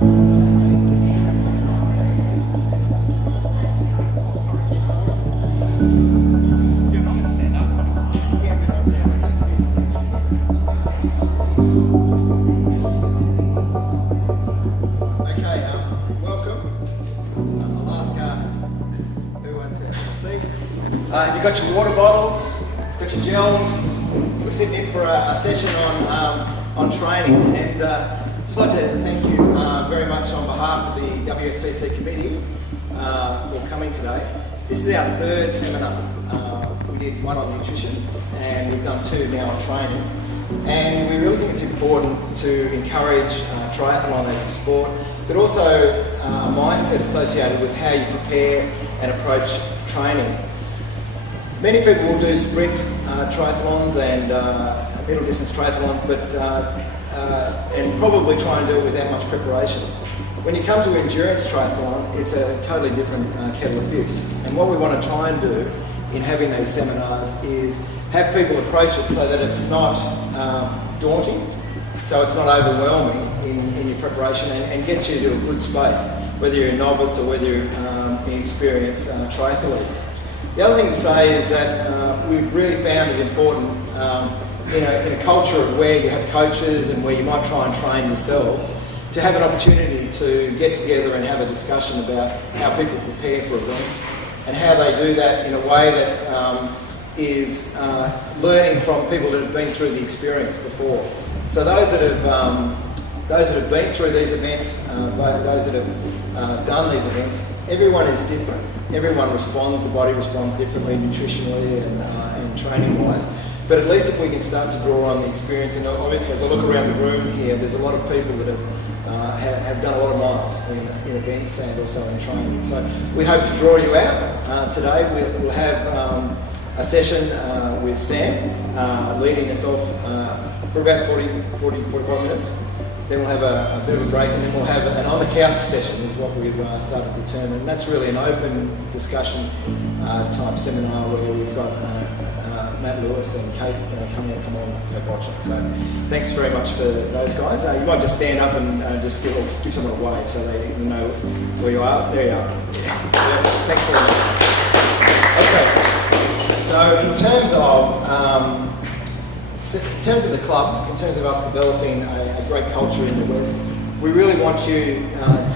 You've got your water bottles, got your gels. We're sitting in for a session on training, and just like to thank you very much on behalf of the WSTC committee for coming today. This is our third seminar. We did one on nutrition, and we've done two now on training. And we really think it's important to encourage triathlon as a sport, but also a mindset associated with how you prepare and approach training. Many people will do sprint triathlons and middle distance triathlons, but and probably try and do it without much preparation. When you come to endurance triathlon, it's a totally different kettle of fish. And what we want to try and do in having these seminars is have people approach it so that it's not daunting, so it's not overwhelming in your preparation, and get you to a good space, whether you're a novice or whether you're an experienced triathlete. The other thing to say is that we've really found it important in a culture of where you have coaches and where you might try and train yourselves, to have an opportunity to get together and have a discussion about how people prepare for events and how they do that in a way that is learning from people that have been through the experience before. So those that have been through these events, those that have done these events, everyone is different. Everyone responds, the body responds differently nutritionally and training-wise. But at least if we can start to draw on the experience, and as I look around the room here, there's a lot of people that have done a lot of miles in events and also in training. So we hope to draw you out. Today we'll have a session with Sam leading us off for about 45 minutes. Then we'll have a bit of a break, and then we'll have an on-the-couch session is what we've started to term. And that's really an open discussion type seminar where we've got Matt Lewis and Kate come on, Kate Bourchier. So thanks very much for those guys. You might just stand up and just give someone a wave so they know where you are. There you are. Yeah. Thanks very much. Okay. So in terms of the club, in terms of us developing a great culture in the West, we really want you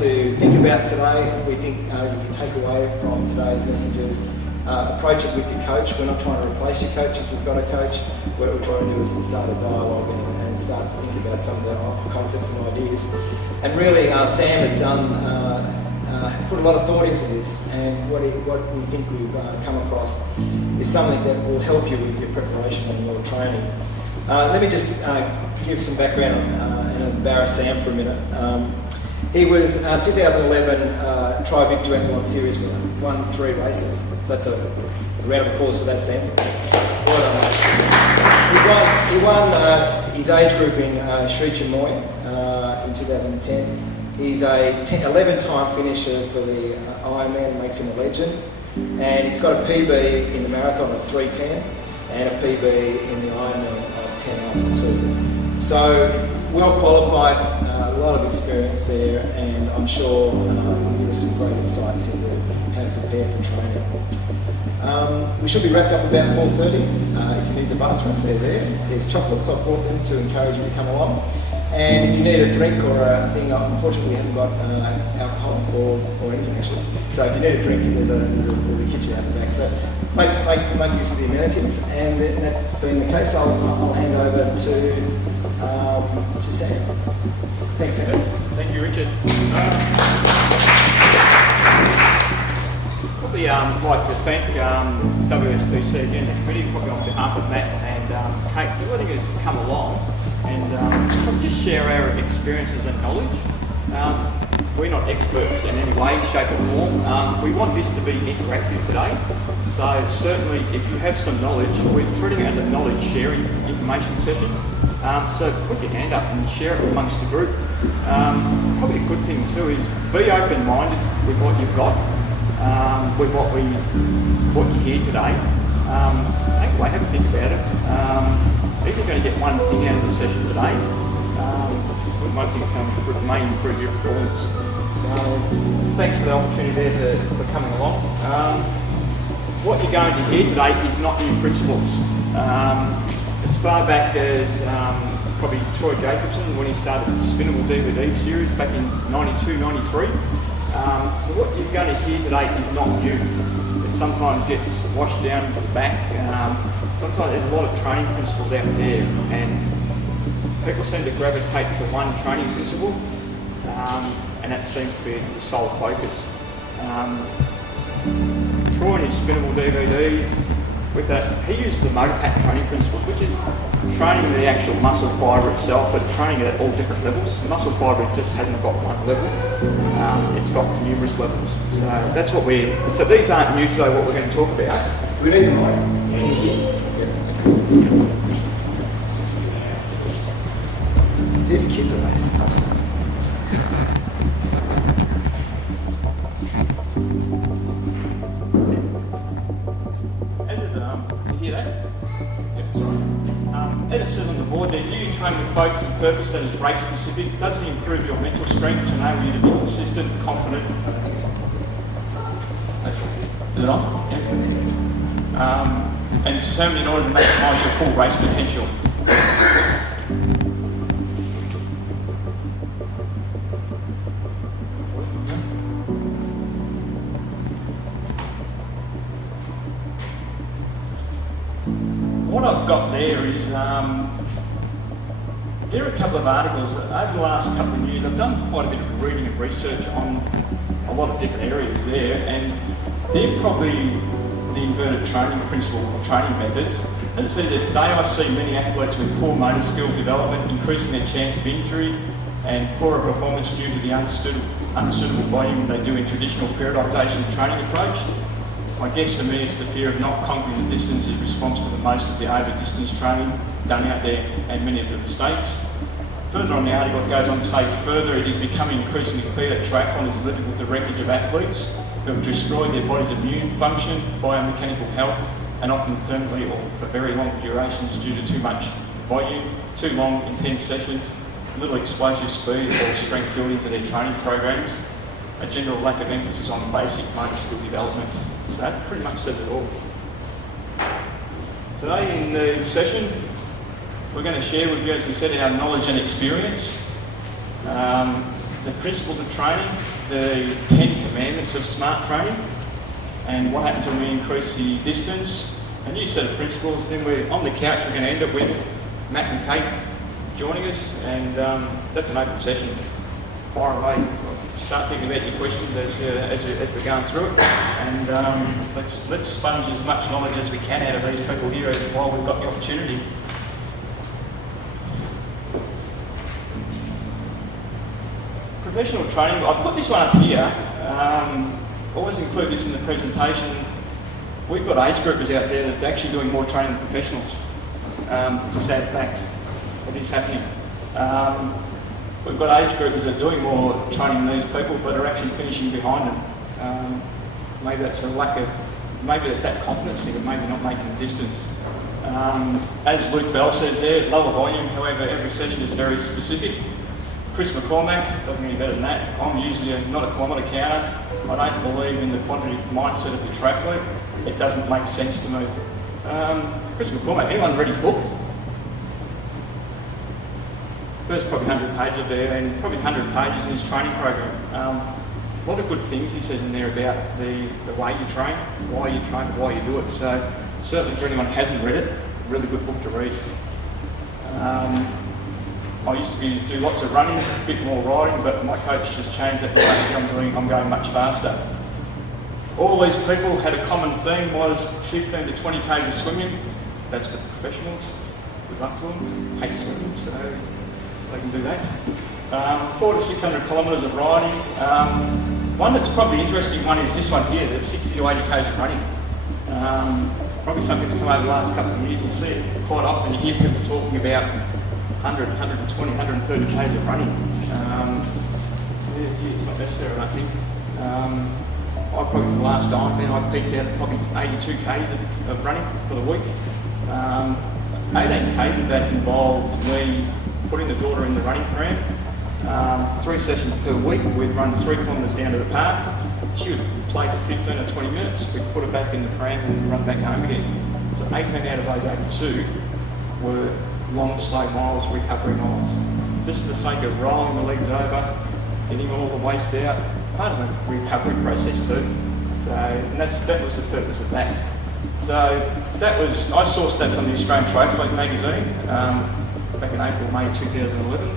to think about today. We think you can take away from today's messages, approach it with your coach. We're not trying to replace your coach if you've got a coach. What we're trying to do is to start a dialogue and start to think about some of the concepts and ideas. And really, Sam has put a lot of thought into this, and what we think we've come across is something that will help you with your preparation and your training. Let me just give some background and embarrass Sam for a minute. He was 2011 Triathlon Series winner, won 3 races. So that's a round of applause for that, Sam. Well done. He won his age group in Shreech and Moy in 2010. He's a 11-time finisher for the Ironman, makes him a legend. And he's got a PB in the marathon of 3:10 and a PB in the Ironman of 10 hours and 2. So well qualified, a lot of experience there, and I'm sure he'll give us some great insights into how to prepare for training. We should be wrapped up about 4:30. If you need the bathrooms, they're there. There's chocolates, I've brought them to encourage you to come along. And if you need a drink or a thing, unfortunately we haven't got alcohol or anything actually. So if you need a drink, there's a kitchen out the back. So make use of the amenities. And that being the case, I'll hand over to Sam. Thanks, Sam. Thank you, Richard. Probably like to thank WSTC again, the committee, probably on behalf of Matt and Kate for letting us come along and just share our experiences and knowledge. We're not experts in any way, shape or form. We want this to be interactive today. So certainly if you have some knowledge, we're treating it as a knowledge sharing information session. So put your hand up and share it amongst the group. Probably a good thing too is be open-minded with what you've got, with what you hear today. Take away, have a think about it. If you're going to get one thing out of the session today, we're and one thing that's going to may improve your performance. So thanks for the opportunity there for coming along. What you're going to hear today is not new principles. As far back as probably Troy Jacobson, when he started the Spinnable DVD series back in 92, 93. So what you're going to hear today is not new. It sometimes gets washed down to the back. Sometimes there's a lot of training principles out there, and people seem to gravitate to one training principle, and that seems to be the sole focus. Troy and his Spinnable DVDs, with that, he uses the motor pack training principles, which is training the actual muscle fibre itself, but training it at all different levels. Muscle fibre just hasn't got one level, it's got numerous levels. So that's what so these aren't new today, what we're going to talk about. We need them like. These kids are nice. You hear that? Yep, sorry. As it says on the board there, do you train with focus and purpose that is race specific? Does it improve your mental strength to enable you to be consistent, confident? Is it on? Yeah. And determined in order to maximise your full race potential. What I've got there is, there are a couple of articles. Over the last couple of years, I've done quite a bit of reading and research on a lot of different areas there, and they're probably the inverted training principle or training methods. And see that today I see many athletes with poor motor skill development, increasing their chance of injury and poorer performance due to the unsuitable volume they do in traditional periodisation training approach. I guess for me it's the fear of not conquering the distance is responsible for most of the over-distance training done out there and many of the mistakes. Further on the article it goes on to say further it is becoming increasingly clear that triathlon is living with the wreckage of athletes who have destroyed their body's immune function, biomechanical health and often permanently or for very long durations due to too much volume, too long intense sessions, little explosive speed or strength building to their training programs, a general lack of emphasis on basic motor skill development. So that pretty much says it all. Today in the session, we're going to share with you, as we said, our knowledge and experience, the principles of training, the 10 commandments of smart training, and what happens when we increase the distance, a new set of principles. Then we're on the couch, we're going to end up with Matt and Kate joining us, and that's an open session. Fire away. Start thinking about your questions as we're going through it, and let's sponge as much knowledge as we can out of these people here while we've got the opportunity. Professional training, I put this one up here, always include this in the presentation. We've got age groupers out there that are actually doing more training than professionals. It's a sad fact, it is happening. We've got age groupers that are doing more training than these people, but are actually finishing behind them. Maybe that's a lack of, maybe that's that confidence thing, but maybe not making the distance. As Luke Bell says there, lower volume, however, every session is very specific. Chris McCormack, doesn't get any better than that. I'm usually not a kilometre counter. I don't believe in the quantity mindset of the triathlete. It doesn't make sense to me. Chris McCormack, anyone read his book? First probably 100 pages there, and probably 100 pages in his training program. A lot of good things he says in there about the way you train, why you train, why you do it. So certainly for anyone who hasn't read it, a really good book to read. I used to do lots of running, a bit more riding, but my coach just changed that. I'm going much faster. All these people had a common theme, was 15 to 20 k's of swimming. That's for professionals. Good luck to them. Hate swimming, so they can do that. 400 to 600 kilometres of riding. One that's probably interesting one is this one here, the 60 to 80 k's of running. Probably something that's come over the last couple of years. You see it quite often. You hear people talking about 100, 120, 130 k's of running. It's not necessary, I think. I probably for the last Ironman, I peaked out at probably 82 k's of running for the week. 18 k's of that involved me putting the daughter in the running pram 3 sessions per week. We'd run 3 kilometres down to the park. She would play for 15 or 20 minutes. We'd put her back in the pram and run back home again. So 18 out of those 82 were long, slow miles, recovery miles. Just for the sake of rolling the legs over, getting all the waste out, part of the recovery process too. So, and that was the purpose of that. So I sourced that from the Australian Triathlon magazine back in April, May 2011.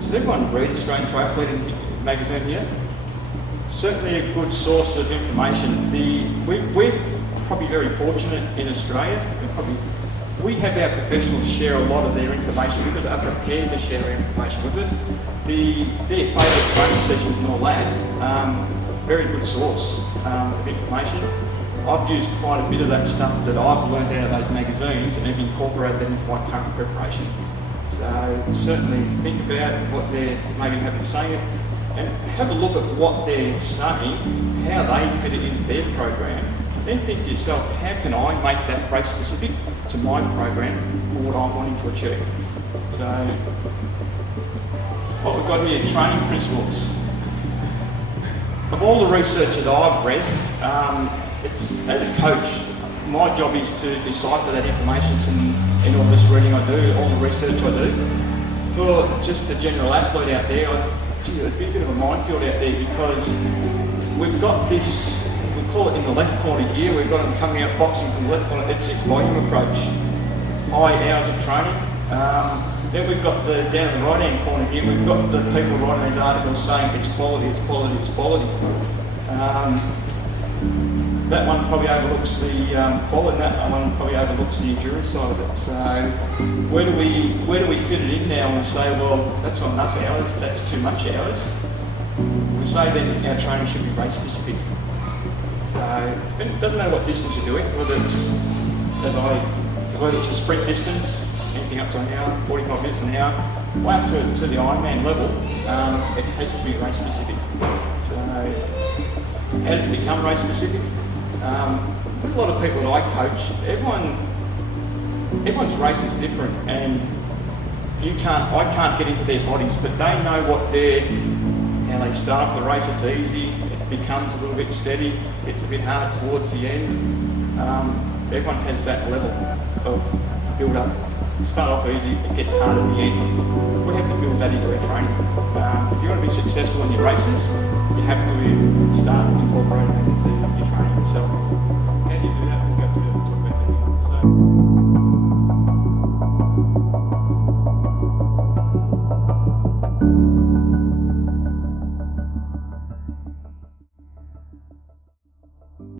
Does everyone read Australian Triathlon magazine here? Certainly a good source of information. We're probably very fortunate in Australia. We have our professionals share a lot of their information because they're prepared to share our information with us. Their favourite training sessions and all that, very good source of information. I've used quite a bit of that stuff that I've learned out of those magazines and have incorporated that into my current preparation. So certainly think about what they maybe haven't saying and have a look at what they're saying, how they fit it into their program. Then think to yourself, how can I make that race specific to my program for what I'm wanting to achieve? So what we've got here, training principles. Of all the research that I've read, as a coach, my job is to decipher that information in all this reading I do, all the research I do. For just a general athlete out there, it'd be a bit of a minefield out there because we've got this, we call it in the left corner here, we've got them coming out boxing from the left corner, it's this volume approach, high hours of training. Then we've got down in the right hand corner here, we've got the people writing these articles saying it's quality, it's quality, it's quality. That one probably overlooks the quality, and that one probably overlooks the endurance side of it. So where do we fit it in now and say, well, that's not enough hours, that's too much hours? We say then our training should be race specific. So it doesn't matter what distance you're doing, whether it's a sprint distance, anything up to an hour, 45 minutes an hour, way up to the ironman level, it has to be race specific. So how does it become race specific? With a lot of people that I coach, everyone's race is different, and I can't get into their bodies, but they know how they start off the race. It's easy, it becomes a little bit steady, gets a bit hard towards the end. Everyone has that level of build up. Start off easy, it gets hard at the end. We have to build that into our training. If you want to be successful in your races, you have to start incorporating that.